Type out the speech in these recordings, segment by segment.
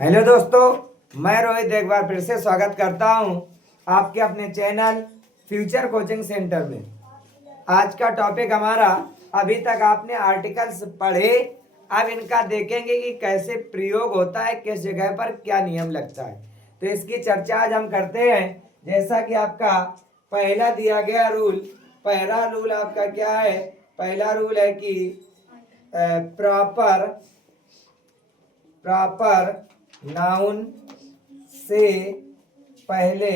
Hello दोस्तों, मैं रोहित एक बार फिर से स्वागत करता हूं आपके अपने चैनल फ्यूचर कोचिंग सेंटर में। आज का टॉपिक हमारा, अभी तक आपने आर्टिकल्स पढ़े, अब इनका देखेंगे कि कैसे प्रयोग होता है, किस जगह पर क्या नियम लगता है। तो इसकी चर्चा आज हम करते हैं। जैसा कि आपका पहला दिया गया रूल, पहला रूल आपका क्या है? पहला रूल है कि प्रॉपर नाउन से पहले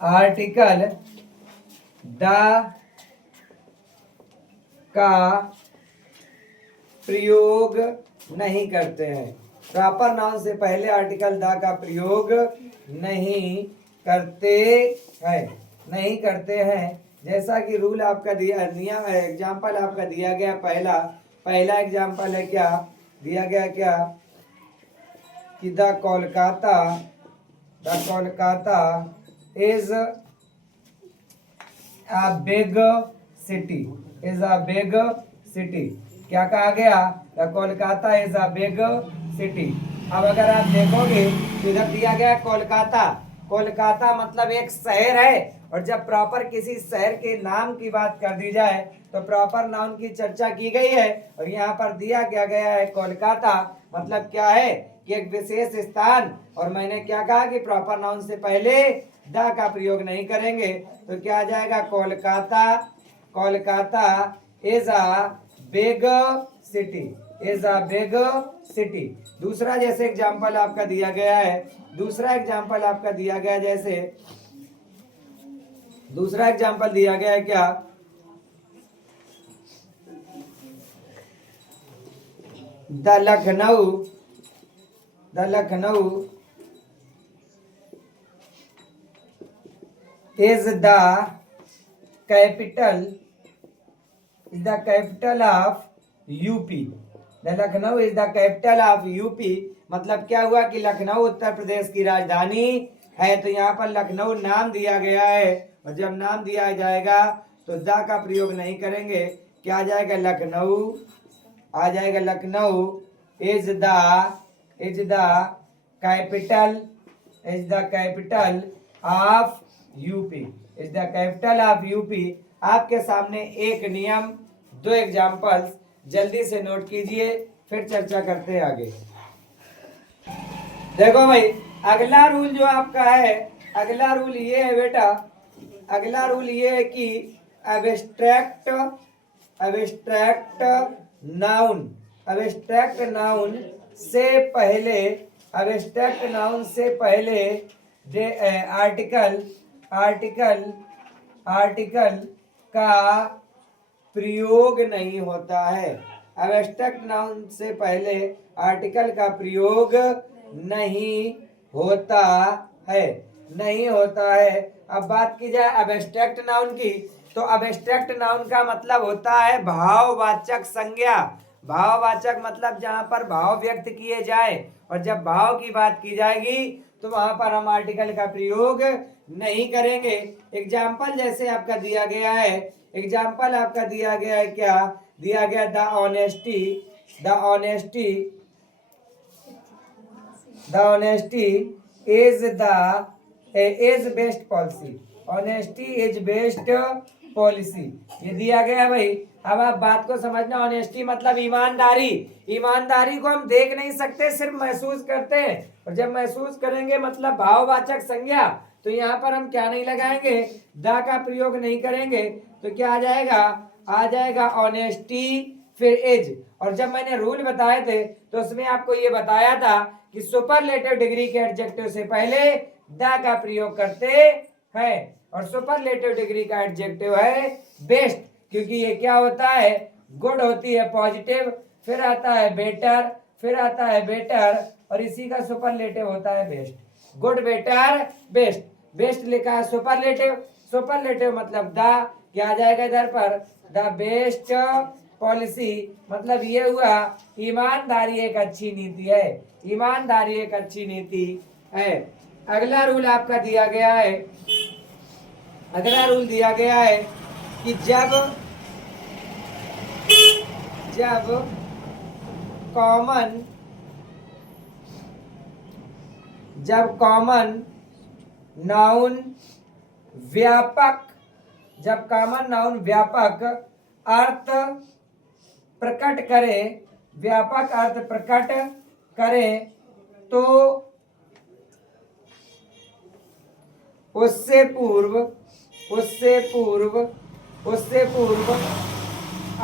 आर्टिकल द का प्रयोग नहीं करते हैं। प्रॉपर नाउन से पहले आर्टिकल द का प्रयोग नहीं करते हैं। जैसा कि रूल आपका दिया, नियम एग्जाम्पल आपका दिया गया, पहला एग्जाम्पल है क्या दिया गया, क्या कि the Kolkata is a big city. क्या कहा गया? The Kolkata is a big city. अब अगर आप देखोगे तो इधर दिया गया कोलकाता मतलब एक शहर है, और जब प्रॉपर किसी शहर के नाम की बात कर दी जाए तो प्रॉपर नाउन की चर्चा की गई है, और यहाँ पर दिया क्या गया है कोलकाता, मतलब क्या है कि एक विशेष स्थान। और मैंने क्या कहा कि प्रॉपर नाउन से पहले द का प्रयोग नहीं करेंगे, तो क्या आ जाएगा? Kolkata is a big city. दूसरा एग्जाम्पल आपका दिया गया है, जैसे दूसरा एग्जाम्पल दिया गया है क्या? The Lucknow is the capital of UP. The Lucknow is the capital of UP. मतलब क्या हुआ कि लखनऊ उत्तर प्रदेश की राजधानी है। तो यहाँ पर लखनऊ नाम दिया गया है, और जब नाम दिया जाएगा तो द का प्रयोग नहीं करेंगे। क्या आ जाएगा? Lucknow is the capital of UP. आपके सामने एक नियम, दो एग्जाम्पल्स, जल्दी से नोट कीजिए, फिर चर्चा करते हैं आगे। देखो भाई, अगला रूल जो आपका है, अगला रूल ये है बेटा, अगला रूल ये है कि एब्स्ट्रैक्ट नाउन से पहले आर्टिकल का प्रयोग नहीं होता है। एब्स्ट्रैक्ट नाउन से पहले आर्टिकल का प्रयोग नहीं होता है। अब बात की जाए एब्स्ट्रैक्ट नाउन की, तो एब्स्ट्रैक्ट नाउन का मतलब होता है भाववाचक संज्ञा। भाववाचक मतलब जहां पर भाव व्यक्त किए जाए, और जब भाव की बात की जाएगी तो वहां पर हम आर्टिकल का प्रयोग नहीं करेंगे। एग्जाम्पल जैसे आपका दिया गया है, एग्जाम्पल आपका दिया गया है, क्या दिया गया? The honesty is best policy. ये दिया गया भाई। अब आप बात को समझना, ऑनेस्टी मतलब ईमानदारी को हम देख नहीं सकते, सिर्फ महसूस करते हैं, और जब महसूस करेंगे मतलब भाववाचक संज्ञा, तो यहाँ पर हम क्या नहीं लगाएंगे? द का प्रयोग नहीं करेंगे। तो क्या आ जाएगा ऑनेस्टी फिर इज। और जब मैंने रूल बताए थे तो उसमें आपको ये बताया था कि सुपरलेटिव डिग्री के एडजेक्टिव से पहले द का प्रयोग करते हैं, और सुपरलेटिव डिग्री का एडजेक्टिव है बेस्ट, क्योंकि ये क्या होता है? गुड होती है पॉजिटिव, फिर आता है बेटर, और इसी का सुपरलेटिव होता है बेस्ट। गुड, बेटर, बेस्ट लिखा है सुपरलेटिव मतलब द। क्या आ जाएगा इधर पर? द बेस्ट पॉलिसी, मतलब ये हुआ ईमानदारी एक अच्छी नीति है। अगला रूल आपका दिया गया है, अगला रूल दिया गया है कि जब कॉमन नाउन व्यापक जब कॉमन नाउन व्यापक अर्थ प्रकट करे तो उससे पूर्व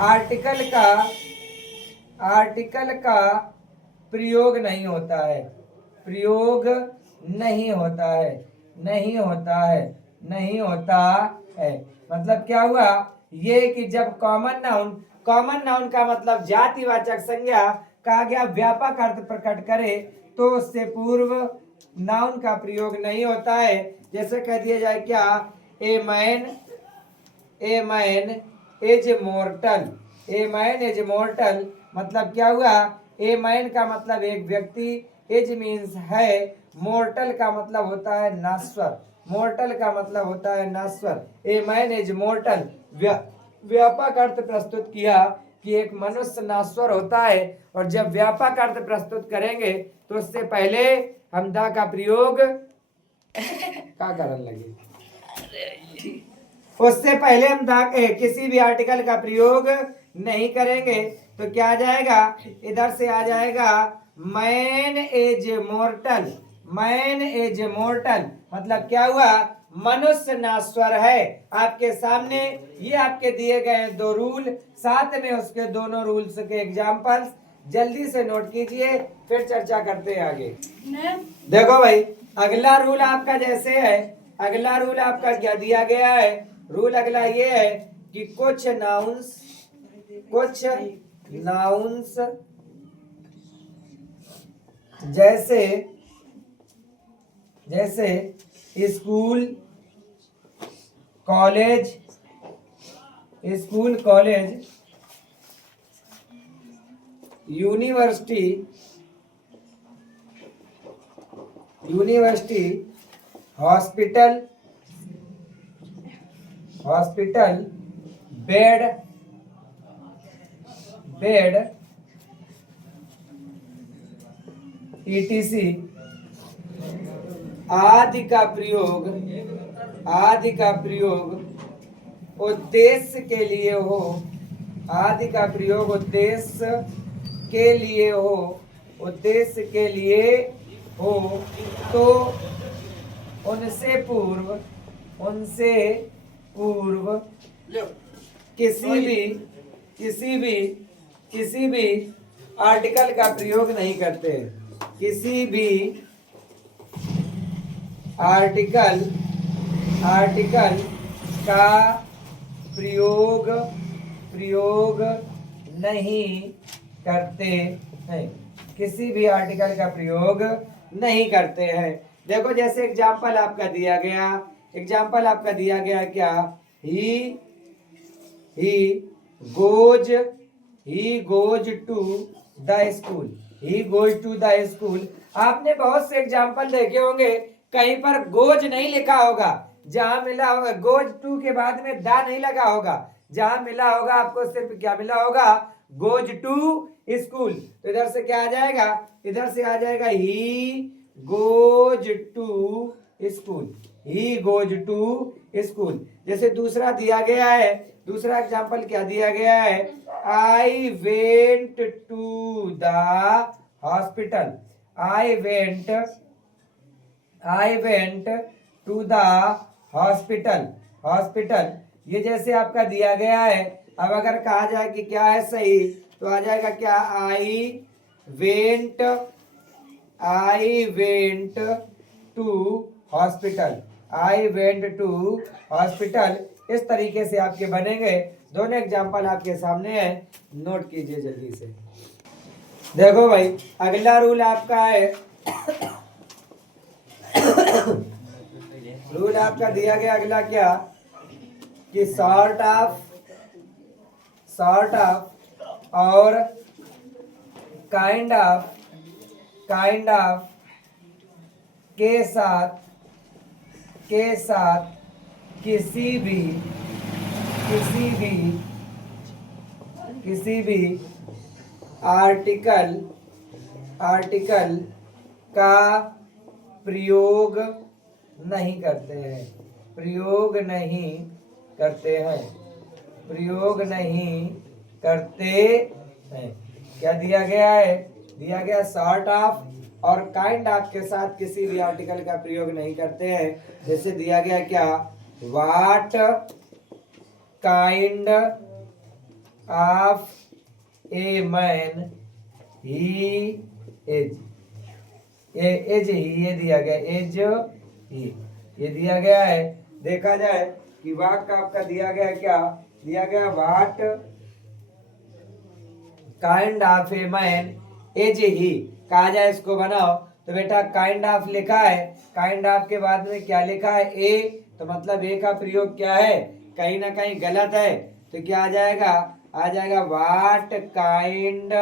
आर्टिकल का प्रयोग नहीं होता है मतलब क्या हुआ ये कि जब कॉमन नाउन का मतलब जातिवाचक संज्ञा कहा गया व्यापक अर्थ प्रकट करे तो उससे पूर्व नाउन का प्रयोग नहीं होता है। जैसे कह दिया जाए क्या, ए मैन इज मोर्टल मतलब क्या हुआ, ए मैन का मतलब एक व्यक्ति, एज मीन्स है, मोर्टल का मतलब होता है नश्वर, ए मैन इज मोर्टल व्यापक अर्थ प्रस्तुत किया कि एक मनुष्य नश्वर होता है। और जब व्यापक अर्थ प्रस्तुत करेंगे तो उससे पहले हम दा का प्रयोग क्या करने लगे, उससे पहले हम दा किसी भी आर्टिकल का प्रयोग नहीं करेंगे। तो क्या आ जाएगा, इधर से आ जाएगा मैन एज मोर्टल मतलब क्या हुआ, मनुष्य नश्वर है। आपके सामने ये आपके दिए गए दो रूल, साथ में उसके दोनों रूल्स के एग्जाम्पल्स जल्दी से नोट कीजिए, फिर चर्चा करते हैं आगे। देखो भाई, अगला रूल आपका जैसे है, अगला रूल आपका क्या दिया गया है, रूल अगला ये है कि कुछ नाउन्स जैसे school college university hospital bed etc आदि का प्रयोग उद्देश्य के लिए हो तो उनसे पूर्व किसी भी आर्टिकल का प्रयोग नहीं करते, किसी भी आर्टिकल का प्रयोग नहीं करते हैं, किसी भी आर्टिकल का प्रयोग नहीं करते हैं। देखो जैसे एग्जाम्पल आपका दिया गया क्या, he goes to the school. आपने बहुत से एग्जाम्पल देखे होंगे, कहीं पर गोज नहीं लिखा होगा, जहां मिला होगा गोज टू के बाद में दा नहीं लगा होगा, जहां मिला होगा आपको सिर्फ क्या मिला होगा, गोज टू स्कूल। तो इधर से क्या आ जाएगा, इधर से आ जाएगा ही गोज टू स्कूल। जैसे दूसरा दिया गया है, दूसरा एग्जाम्पल क्या दिया गया है, I went to the hospital. ये जैसे आपका दिया गया है। अब अगर कहा जाए कि क्या है सही, तो आ जाएगा क्या, आई वेंट टू हॉस्पिटल। इस तरीके से आपके बनेंगे। दोनों एग्जाम्पल आपके सामने है, नोट कीजिए जल्दी से। देखो भाई, अगला रूल आपका है रूल आपका दिया गया अगला क्या, कि सॉर्ट ऑफ और काइंड ऑफ के साथ किसी भी किसी भी किसी भी आर्टिकल आर्टिकल का प्रयोग नहीं करते हैं, प्रयोग नहीं करते हैं, प्रयोग नहीं करते हैं। क्या दिया गया है? दिया गया सॉर्ट ऑफ और काइंड ऑफ के साथ किसी भी आर्टिकल का प्रयोग नहीं करते हैं। जैसे दिया गया क्या, what kind of a man he is, as he, ये दिया गया एज ही, ये दिया गया है। देखा जाए कि वाक्य का आपका दिया गया क्या, दिया गया what kind of a man as he, कहा जाए इसको बनाओ तो बेटा काइंड ऑफ लिखा है, काइंड ऑफ के बाद में क्या लिखा है, ए, तो मतलब ए का प्रयोग क्या है, कहीं ना कहीं गलत है, तो क्या आ जाएगा, आ जाएगा what kind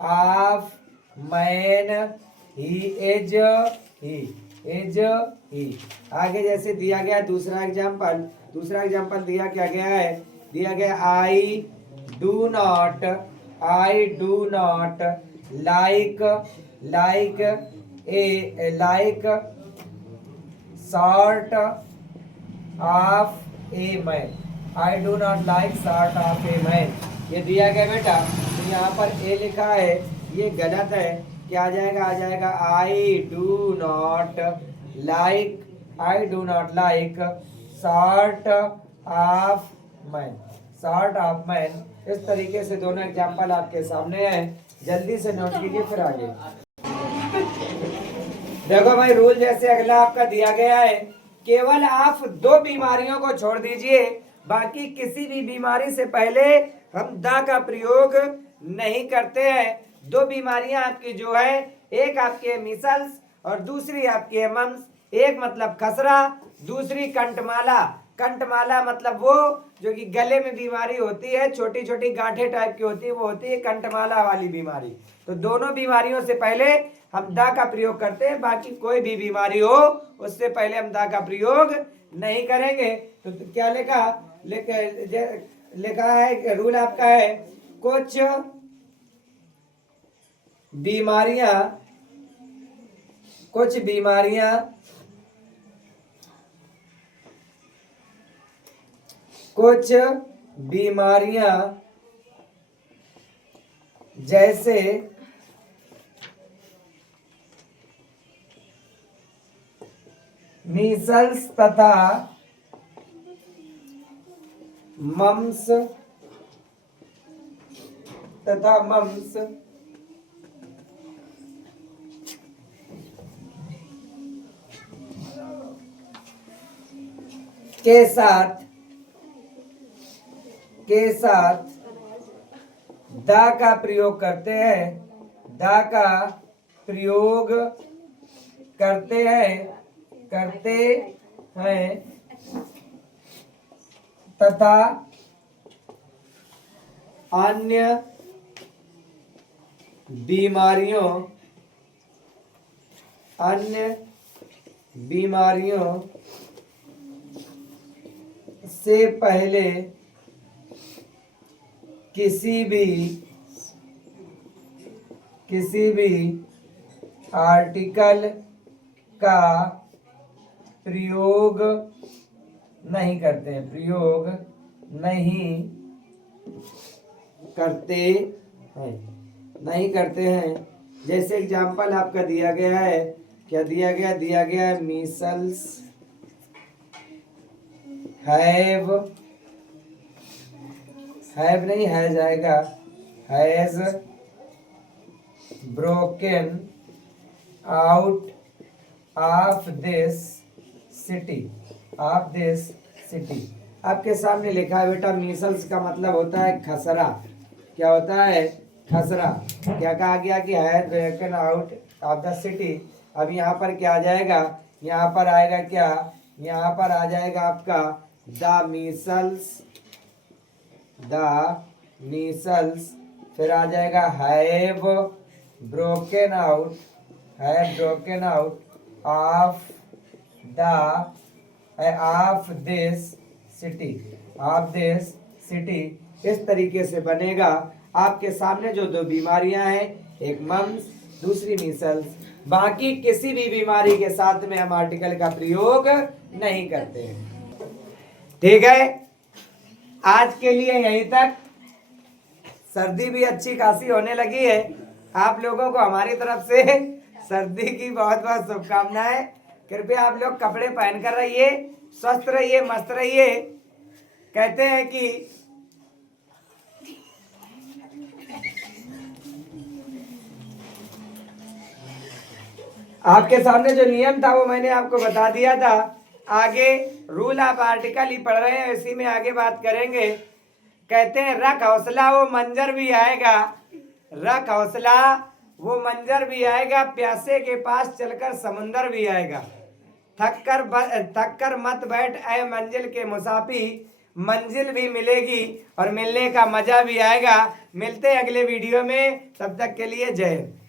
of man he is he, is he. आगे जैसे दिया गया दूसरा एग्जांपल, दूसरा एग्जांपल दिया क्या गया है, दिया गया I do not like like sort of a man, I do not like sort of a man, ये दिया गया बेटा। तो यहाँ पर ए लिखा है, ये गलत है, क्या आ जाएगा, आ जाएगा I do not like sort of man, sort of man। इस तरीके से दोनों एग्जाम्पल आपके सामने हैं, जल्दी से नोट कीजिए फिर आगे। देखो भाई रूल जैसे अगला आपका दिया गया है, केवल आप दो बीमारियों को छोड़ दीजिए, बाकी किसी भी बीमारी से पहले हम द का प्रयोग नहीं करते हैं। दो बीमारियां आपकी जो है, एक आपकी है मीसल्स और दूसरी आपकी है मम्स। एक मतलब खसरा, दूसरी कंठमाला। कंठमाला मतलब वो जो कि गले में बीमारी होती है, छोटी छोटी गांठें टाइप की होती है, वो होती है कंठमाला वाली बीमारी। तो दोनों बीमारियों से पहले हम दा का प्रयोग करते हैं, बाकी कोई भी बीमारी हो उससे पहले हम दा का प्रयोग नहीं करेंगे। तो क्या लिखा, लिखा है रूल आपका है, कुछ बीमारियां जैसे मीसल्स तथा मम्स के साथ दा का प्रयोग करते हैं, दा का प्रयोग करते हैं तथा अन्य बीमारियों से पहले किसी भी आर्टिकल का प्रयोग नहीं करते हैं, नहीं करते हैं। जैसे एग्जाम्पल आपका दिया गया है, क्या दिया गया, दिया गया है मीसल्स हैव नहीं है जाएगा, has broken out of this city, आपके सामने लिखा है बेटा, मीसल्स का मतलब होता है खसरा। क्या होता है, खसरा। क्या कहा गया कि has broken out of the city. अब यहाँ पर क्या आ जाएगा, यहाँ पर आएगा क्या, यहाँ पर आ जाएगा आपका द मीसल्स, फिर आ जाएगा have broken out of the of this city, of this city इस तरीके से बनेगा। आपके सामने जो दो बीमारियां हैं, एक मम्स, दूसरी मीसल्स, बाकी किसी भी बीमारी के साथ में हम आर्टिकल का प्रयोग नहीं करते हैं। ठीक है, आज के लिए यहीं तक। सर्दी भी अच्छी खासी होने लगी है। आप लोगों को हमारी तरफ से सर्दी की बहुत बहुत शुभकामनाएं। कृपया आप लोग कपड़े पहन कर रहिए, स्वस्थ रहिए, मस्त रहिए। कहते हैं कि आपके सामने जो नियम था वो मैंने आपको बता दिया था। आगे रूल ऑफ आर्टिकल ही पढ़ रहे हैं, इसी में आगे बात करेंगे। कहते हैं रख हौसला वो मंजर भी आएगा, रख हौसला वो मंजर भी आएगा, प्यासे के पास चलकर समुंदर भी आएगा। थक कर मत बैठ ऐ मंजिल के मुसाफी, मंजिल भी मिलेगी और मिलने का मजा भी आएगा। मिलते हैं अगले वीडियो में, तब तक के लिए जय हिंद।